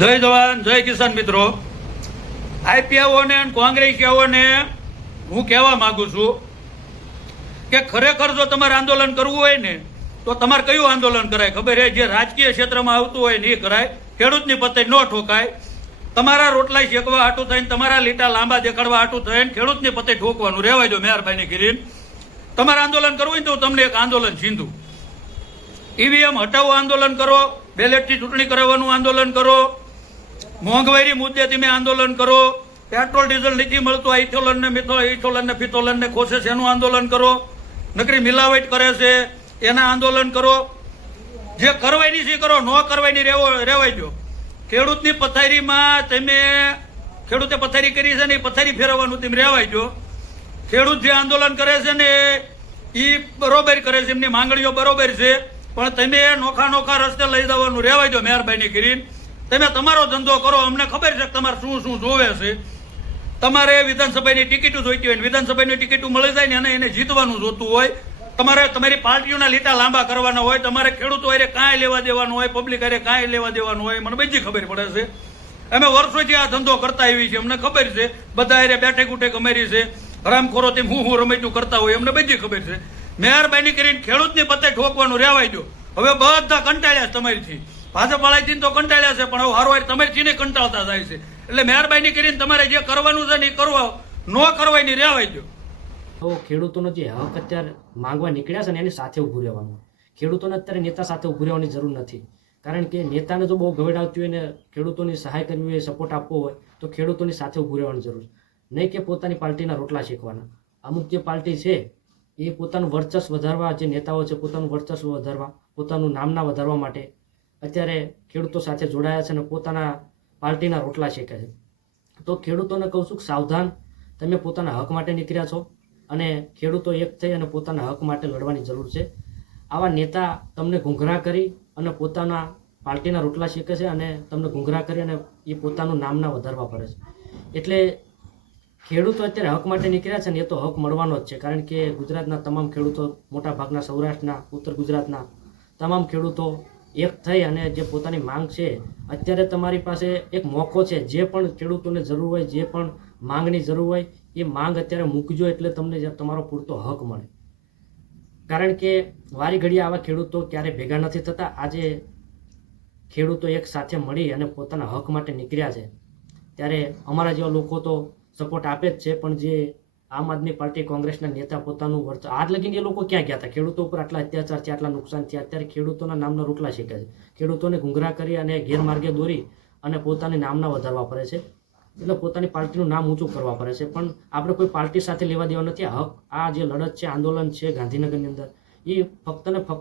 જય જવાન જય કિસાન મિત્રો, આઈપીઓને અને કોંગ્રેસીઓને હું કહેવા માંગુ છું કે ખરેખર જો તમારે આંદોલન કરવું હોય ને તો તમારે કયું આંદોલન કરાય ખબર છે? જે રાજકીય ક્ષેત્રમાં આવતું હોય ને એ કરાય. ખેડૂતની પતે ન ઠોકાય. તમારા રોટલા શેકવા હાટું થઈને, તમારા લીટા લાંબા દેખાડવા હાટું થઈને ખેડૂતની પતે ઠોકવાનું રહેવાય જો મહેરબાની કરીને. તમારે આંદોલન કરવું હોય તો હું તમને એક આંદોલન છીંધું. ઈવીએમ હટાવવા આંદોલન કરો, બેલેટથી ચૂંટણી કરાવવાનું આંદોલન કરો, મોંઘવારી મુદ્દે તમે આંદોલન કરો, પેટ્રોલ ડીઝલ નથી મળતું, ઇથોલન ને ફિથોલન ને ખોસે છે એનું આંદોલન કરો, નકરી મિલાવટ કરે છે એના આંદોલન કરો. જે કરવાની છે કરો, ન કરવાની રેવાય જો. ખેડૂતની પથારીમાં તમે ખેડૂતે પથારી કરી છે ને એ પથારી ફેરવવાનું તમે રેવાય જો. ખેડૂત જે આંદોલન કરે છે ને એ બરોબર કરે છે, એમની માંગણીઓ બરોબર છે, પણ તમે નોખા રસ્તે લઈ જવાનું રેવાય જો મહેરબાની કરીને. તમે તમારો ધંધો કરો. અમને ખબર છે કે તમારે શું શું જોવે છે. તમારે વિધાનસભાની ટિકિટો જોઈતી હોય, વિધાનસભાની ટિકિટો મળી જાય ને એને જીતવાનું જોતું હોય, તમારે તમારી પાર્ટીઓના લીટા લાંબા કરવાના હોય, તમારે ખેડૂતો હારે કાંઈ લેવા દેવાનું હોય, પબ્લિક હારે કાંઈ લેવા દેવાનું હોય, મને બધી ખબર પડે છે. અમે વર્ષોથી આ ધંધો કરતા આવી છે, અમને ખબર છે. બધા હારે બેઠક ઉઠેક અમારી છે. હરામખોરો તેમ હું રમતું કરતા હોય, અમને બધી ખબર છે. મહેરબાની કરીને ખેડૂતની પતે ઠોકવાનું રહેવાય દો. હવે બધા કંટાળ્યા તમારીથી, ભાજપ વાળાથી તો કંટાળ્યા છે, પણ હવે હારવાર તમારીથી ને કંટાળતા જાય છે. એટલે મહેરબાની કરીને તમારે જે કરવાનું છે ને એ કરવા, ન કરવાની રહેવાય દો. તો ખેડૂતોનો જે હક અત્યારે માંગવા નીકળ્યા છે ને એની સાથે ઊભું રહેવાનું. ખેડૂતોને અત્યારે નેતા સાથે ઊભું રહેવાની જરૂર નથી, કારણ કે નેતાને જો બહુ ગવેડ આવતી હોય ને ખેડૂતોની સહાય કરવી હોય, સપોર્ટ આપવો હોય તો ખેડૂતોની સાથે ઊભું રહેવાની જરૂર છે. નહીં કે પોતાની પાર્ટીના રોટલા શેકવાના. અમુક જે પાર્ટી છે એ પોતાનું વર્ચસ્વ વધારવા, જે નેતાઓ છે પોતાનું વર્ચસ્વ વધારવા, પોતાનું નામના વધારવા માટે અત્યારે ખેડૂતો સાથે જોડાયા છે અને પોતાના પાર્ટીના રોટલા શેકે છે. તો ખેડૂતોને કહું છું કે સાવધાન, તમે પોતાના હક માટે નીકળ્યા છો અને ખેડૂતો એક થઈ અને પોતાના હક માટે લડવાની જરૂર છે. આવા નેતા તમને ગુંગરા કરી અને પોતાના પાર્ટીના રોટલા શેકે છે અને તમને ગુંગરા કરી અને એ પોતાનું નામના વધારવા પડે છે. એટલે ખેડૂતો અત્યારે હક માટે નીકળ્યા છે ને એ તો હક મળવાનો જ છે, કારણ કે ગુજરાતના તમામ ખેડૂતો, મોટા ભાગના સૌરાષ્ટ્રના, ઉત્તર ગુજરાતના તમામ ખેડૂતો એક થઈ અને જે પોતાની માંગ છે, અત્યારે તમારી પાસે એક મોકો છે. જે પણ ખેડૂતોને જરૂર હોય, જે પણ માંગની જરૂર હોય એ માંગ અત્યારે મૂકજો, એટલે તમને તમારો પૂરતો હક મળે. કારણ કે વારી ઘડી આવા ખેડૂતો ક્યારે ભેગા નથી થતા. આજે ખેડૂતો એક સાથે મળી અને પોતાના હક માટે નીકળ્યા છે, ત્યારે અમારા જેવા લોકો તો સપોર્ટ આપે જ છે. પણ જે આમ આદમી પાર્ટી, કોંગ્રેસના નેતા પોતાનું વર્ચ આજ લગીને એ લોકો ક્યાં ગયા હતા? ખેડૂતો ઉપર આટલા અત્યાચાર છે, આટલા નુકસાન થયા, અત્યારે ખેડૂતોના નામના રોટલા શેકે છે. ખેડૂતોને ગુંગરા કરી અને ગેરમાર્ગે દોરી અને પોતાની નામના વધારવા પડે છે, એટલે પોતાની પાર્ટીનું નામ ઊંચું કરવા પડે છે. પણ આપણે કોઈ પાર્ટી સાથે લેવા દેવા નથી. હક, આ જે લડત છે, આંદોલન છે ગાંધીનગરની અંદર, એ ફક્ત ને ફક્ત